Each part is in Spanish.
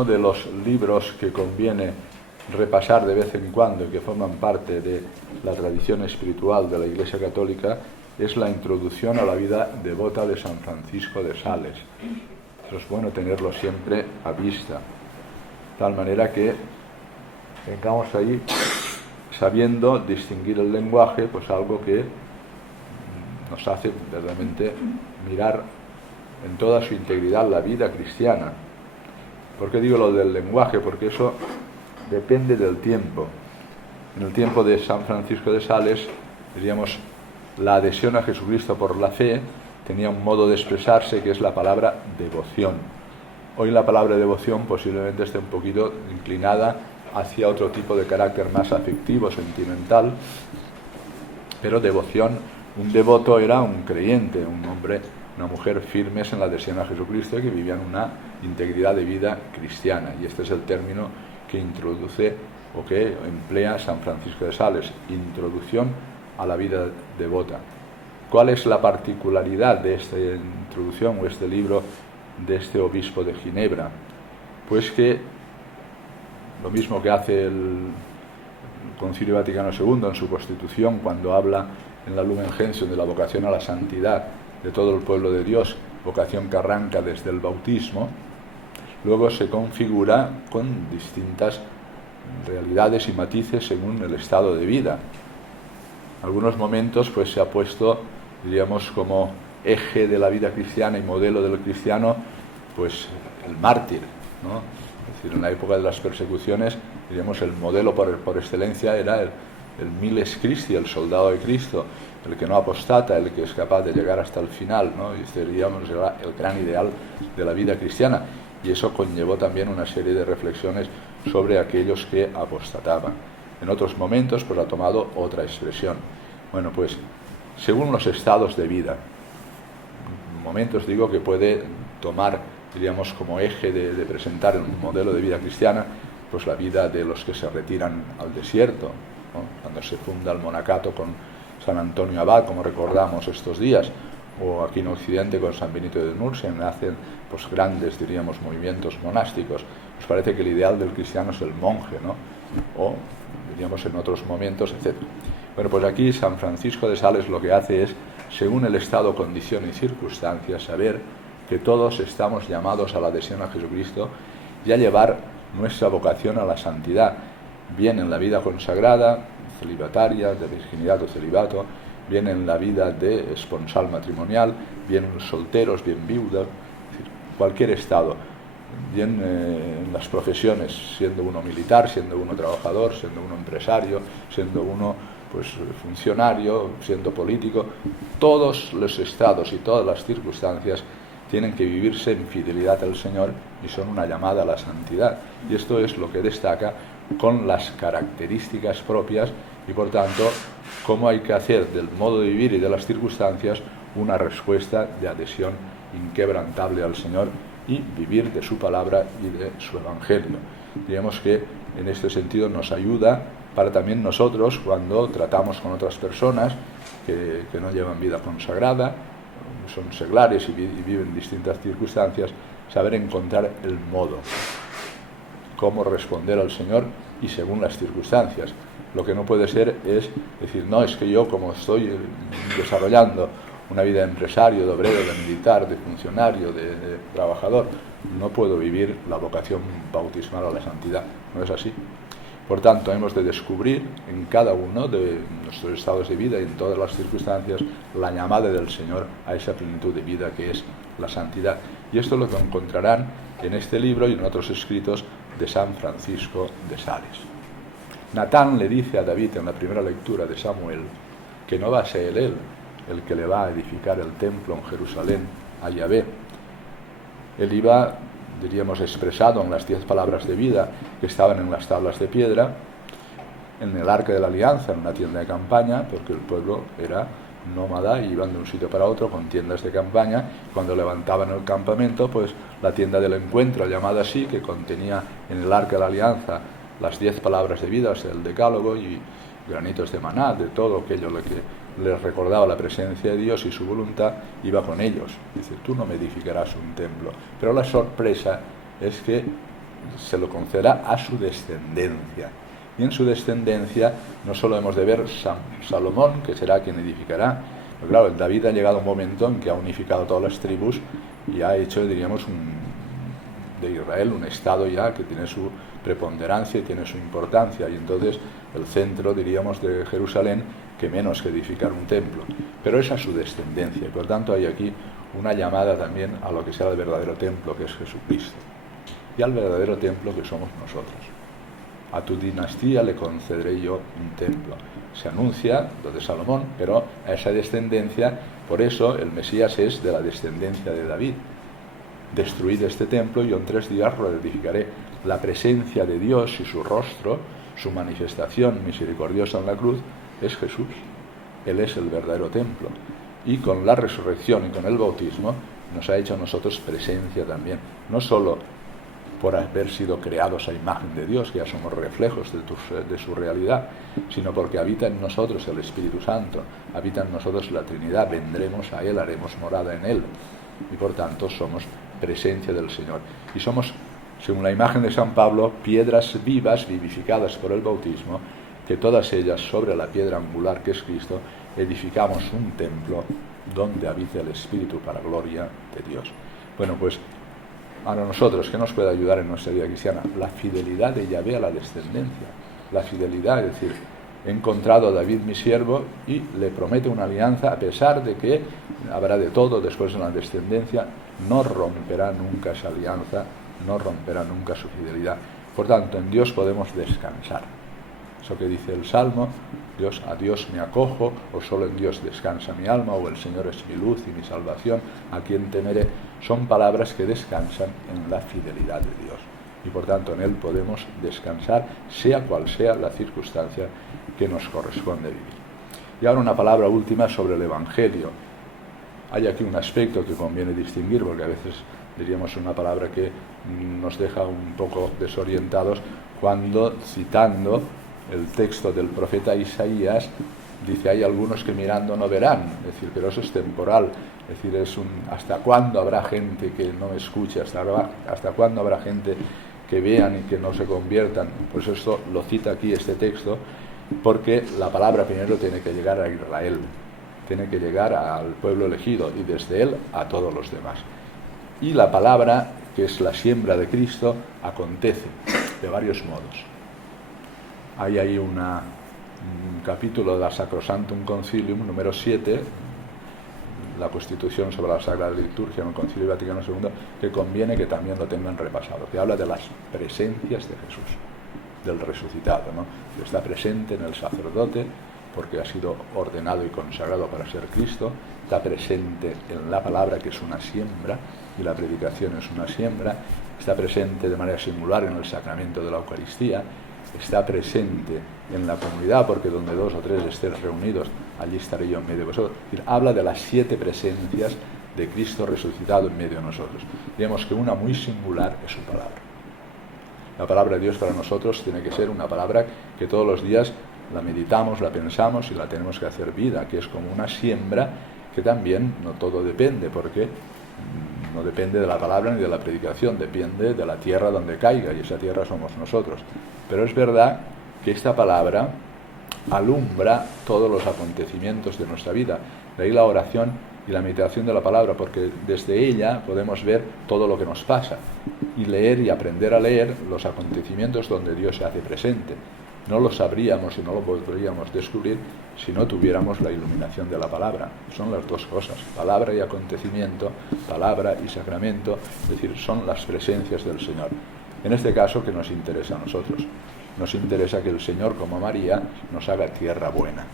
uno de los libros que conviene repasar de vez en cuando y que forman parte de la tradición espiritual de la Iglesia Católica es la introducción a la vida devota de San Francisco de Sales. Eso es bueno tenerlo siempre a vista, de tal manera que vengamos ahí sabiendo distinguir el lenguaje, pues algo que nos hace verdaderamente mirar en toda su integridad la vida cristiana. ¿Por qué digo lo del lenguaje? Porque eso depende del tiempo. En el tiempo de San Francisco de Sales, diríamos, la adhesión a Jesucristo por la fe tenía un modo de expresarse que es la palabra devoción. Hoy la palabra devoción posiblemente esté un poquito inclinada hacia otro tipo de carácter más afectivo, sentimental, pero devoción, un devoto era un creyente, un hombre, una mujer firmes en la adhesión a Jesucristo y que vivían una integridad de vida cristiana. Y este es el término que introduce o que emplea San Francisco de Sales, introducción a la vida devota. ¿Cuál es la particularidad de esta introducción o este libro de este obispo de Ginebra? Pues que lo mismo que hace el Concilio Vaticano II en su Constitución cuando habla en la Lumen Gentium de la vocación a la santidad de todo el pueblo de Dios, vocación que arranca desde el bautismo, luego se configura con distintas realidades y matices según el estado de vida. En algunos momentos pues se ha puesto, diríamos, como eje de la vida cristiana y modelo del cristiano, pues el mártir, ¿no? Es decir, en la época de las persecuciones, diríamos, el modelo por excelencia era el miles Christi, el soldado de Cristo, el que no apostata, el que es capaz de llegar hasta el final, ¿no? Y este, diríamos, era el gran ideal de la vida cristiana. Y eso conllevó también una serie de reflexiones sobre aquellos que apostataban. En otros momentos pues ha tomado otra expresión. Bueno, pues según los estados de vida, en momentos digo que puede tomar, diríamos, como eje de presentar un modelo de vida cristiana, pues la vida de los que se retiran al desierto, ¿no? Cuando se funda el monacato con San Antonio Abad, como recordamos estos días, o aquí en Occidente con San Benito de Nursia, hacen pues grandes, diríamos, movimientos monásticos. Nos parece que el ideal del cristiano es el monje, ¿no? O, diríamos, en otros momentos, etc. Bueno, pues aquí San Francisco de Sales lo que hace es, según el estado, condición y circunstancias, saber que todos estamos llamados a la adhesión a Jesucristo y a llevar nuestra vocación a la santidad, bien en la vida consagrada, celibataria, de virginidad o celibato, bien en la vida de esponsal matrimonial, bien solteros, bien viudas, es decir, cualquier estado, bien en las profesiones, siendo uno militar, siendo uno trabajador, siendo uno empresario, siendo uno pues funcionario, siendo político, todos los estados y todas las circunstancias tienen que vivirse en fidelidad al Señor y son una llamada a la santidad. Y esto es lo que destaca con las características propias y, por tanto, cómo hay que hacer del modo de vivir y de las circunstancias una respuesta de adhesión inquebrantable al Señor y vivir de su palabra y de su evangelio. Digamos que en este sentido nos ayuda para también nosotros, cuando tratamos con otras personas que no llevan vida consagrada, son seglares y viven distintas circunstancias, saber encontrar el modo, cómo responder al Señor y según las circunstancias. Lo que no puede ser es decir, no, es que yo, como estoy desarrollando una vida de empresario, de obrero, de militar, de funcionario, de trabajador, no puedo vivir la vocación bautismal a la santidad. No es así. Por tanto, hemos de descubrir en cada uno de nuestros estados de vida y en todas las circunstancias la llamada del Señor a esa plenitud de vida que es la santidad. Y esto es lo que encontrarán en este libro y en otros escritos de San Francisco de Sales. Natán le dice a David en la primera lectura de Samuel que no va a ser él el que le va a edificar el templo en Jerusalén a Yahvé. Él iba, diríamos, expresado en las 10 palabras de vida que estaban en las tablas de piedra, en el Arca de la Alianza, en una tienda de campaña, porque el pueblo era nómada y iban de un sitio para otro con tiendas de campaña. Cuando levantaban el campamento, pues la tienda del encuentro, llamada así, que contenía en el Arca de la Alianza las 10 palabras de vida, el decálogo y granitos de maná, de todo aquello que les recordaba la presencia de Dios y su voluntad, iba con ellos. Dice, tú no me edificarás un templo. Pero la sorpresa es que se lo concederá a su descendencia. Y en su descendencia no solo hemos de ver Salomón, que será quien edificará, pero claro, David ha llegado un momento en que ha unificado todas las tribus y ha hecho, diríamos, de Israel un estado ya que tiene su preponderancia y tiene su importancia, y entonces el centro, diríamos, de Jerusalén, que menos que edificar un templo, pero es a su descendencia, y por tanto hay aquí una llamada también a lo que será el verdadero templo, que es Jesucristo, y al verdadero templo que somos nosotros. A tu dinastía le concederé yo un templo. Se anuncia lo de Salomón, pero a esa descendencia, por eso el Mesías es de la descendencia de David. Destruid este templo y yo en 3 días lo edificaré. La presencia de Dios y su rostro, su manifestación misericordiosa en la cruz, es Jesús. Él es el verdadero templo. Y con la resurrección y con el bautismo nos ha hecho a nosotros presencia también. No solo por haber sido creados a imagen de Dios, que ya somos reflejos de su realidad, sino porque habita en nosotros el Espíritu Santo, habita en nosotros la Trinidad, vendremos a Él, haremos morada en Él, y por tanto somos presencia del Señor. Y somos, según la imagen de San Pablo, piedras vivas, vivificadas por el bautismo, que todas ellas, sobre la piedra angular que es Cristo, edificamos un templo donde habita el Espíritu para gloria de Dios. Bueno, pues a nosotros, ¿qué nos puede ayudar en nuestra vida cristiana? La fidelidad de Yahvé a la descendencia. La fidelidad, es decir, he encontrado a David mi siervo y le promete una alianza, a pesar de que habrá de todo después de la descendencia, no romperá nunca esa alianza, no romperá nunca su fidelidad. Por tanto, en Dios podemos descansar. Eso que dice el Salmo, a Dios me acojo, o solo en Dios descansa mi alma, o el Señor es mi luz y mi salvación, a quien temeré, son palabras que descansan en la fidelidad de Dios. Y por tanto en Él podemos descansar, sea cual sea la circunstancia que nos corresponde vivir. Y ahora una palabra última sobre el Evangelio. Hay aquí un aspecto que conviene distinguir, porque a veces diríamos una palabra que nos deja un poco desorientados cuando, citando el texto del profeta Isaías, dice, hay algunos que mirando no verán, es decir, pero eso es temporal, es decir, ¿hasta cuándo habrá gente que no escuche? ¿Hasta cuándo habrá gente que vean y que no se conviertan? Pues esto lo cita aquí este texto, porque la palabra primero tiene que llegar a Israel, tiene que llegar al pueblo elegido, y desde él a todos los demás. Y la palabra, que es la siembra de Cristo, acontece de varios modos. Hay ahí un capítulo de la Sacrosanctum Concilium, número 7, la Constitución sobre la Sagrada Liturgia en el Concilio Vaticano II, que conviene que también lo tengan repasado, que habla de las presencias de Jesús, del resucitado, ¿no? Que está presente en el sacerdote, porque ha sido ordenado y consagrado para ser Cristo, está presente en la palabra, que es una siembra, y la predicación es una siembra, está presente de manera singular en el sacramento de la Eucaristía, está presente en la comunidad, porque donde 2 o 3 estéis reunidos, allí estaré yo en medio de vosotros. Habla de las 7 presencias de Cristo resucitado en medio de nosotros. Digamos que una muy singular es su palabra. La palabra de Dios para nosotros tiene que ser una palabra que todos los días la meditamos, la pensamos y la tenemos que hacer vida, que es como una siembra que también no todo depende, porque no depende de la palabra ni de la predicación, depende de la tierra donde caiga, y esa tierra somos nosotros. Pero es verdad que esta palabra alumbra todos los acontecimientos de nuestra vida. De ahí la oración y la meditación de la palabra, porque desde ella podemos ver todo lo que nos pasa y leer y aprender a leer los acontecimientos donde Dios se hace presente. No lo sabríamos y no lo podríamos descubrir si no tuviéramos la iluminación de la palabra. Son las dos cosas, palabra y acontecimiento, palabra y sacramento, es decir, son las presencias del Señor. En este caso, ¿qué nos interesa a nosotros? Nos interesa que el Señor, como María, nos haga tierra buena,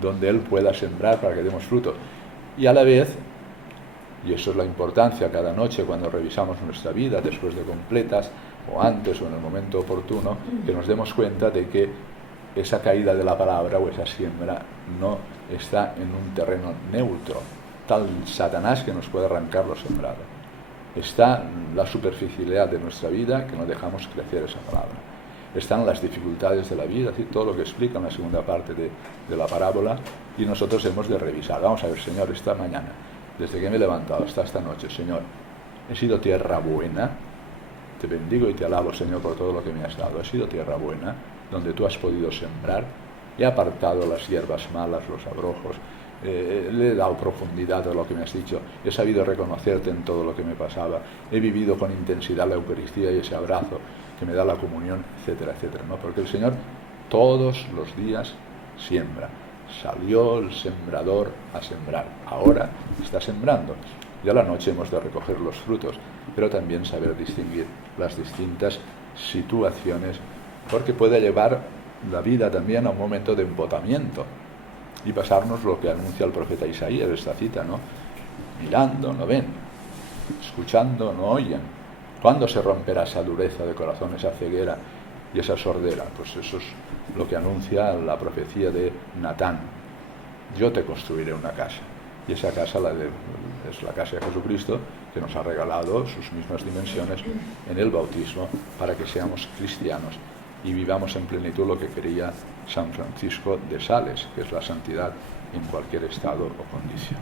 donde Él pueda sembrar para que demos fruto. Y a la vez, y eso es la importancia cada noche cuando revisamos nuestra vida después de completas, o antes o en el momento oportuno, que nos demos cuenta de que esa caída de la palabra o esa siembra no está en un terreno neutro, tal Satanás que nos puede arrancar lo sembrado. Está la superficialidad de nuestra vida, que no dejamos crecer esa palabra. Están las dificultades de la vida, así todo lo que explica en la segunda parte de la parábola, y nosotros hemos de revisar. Vamos a ver, Señor, esta mañana, desde que me he levantado hasta esta noche, Señor, ¿he sido tierra buena? Te bendigo y te alabo, Señor, por todo lo que me has dado. Ha sido tierra buena, donde tú has podido sembrar. He apartado las hierbas malas, los abrojos. Le he dado profundidad a lo que me has dicho. He sabido reconocerte en todo lo que me pasaba. He vivido con intensidad la Eucaristía y ese abrazo que me da la comunión, etcétera, etcétera, ¿no? Porque el Señor todos los días siembra. Salió el sembrador a sembrar. Ahora está sembrando. Y a la noche hemos de recoger los frutos, pero también saber distinguir las distintas situaciones, porque puede llevar la vida también a un momento de embotamiento y pasarnos lo que anuncia el profeta Isaías, esta cita, ¿no? Mirando no ven, escuchando no oyen. ¿Cuándo se romperá esa dureza de corazón, esa ceguera y esa sordera? Pues eso es lo que anuncia la profecía de Natán. Yo te construiré una casa. Y esa casa es la casa de Jesucristo, que nos ha regalado sus mismas dimensiones en el bautismo para que seamos cristianos y vivamos en plenitud lo que quería San Francisco de Sales, que es la santidad en cualquier estado o condición.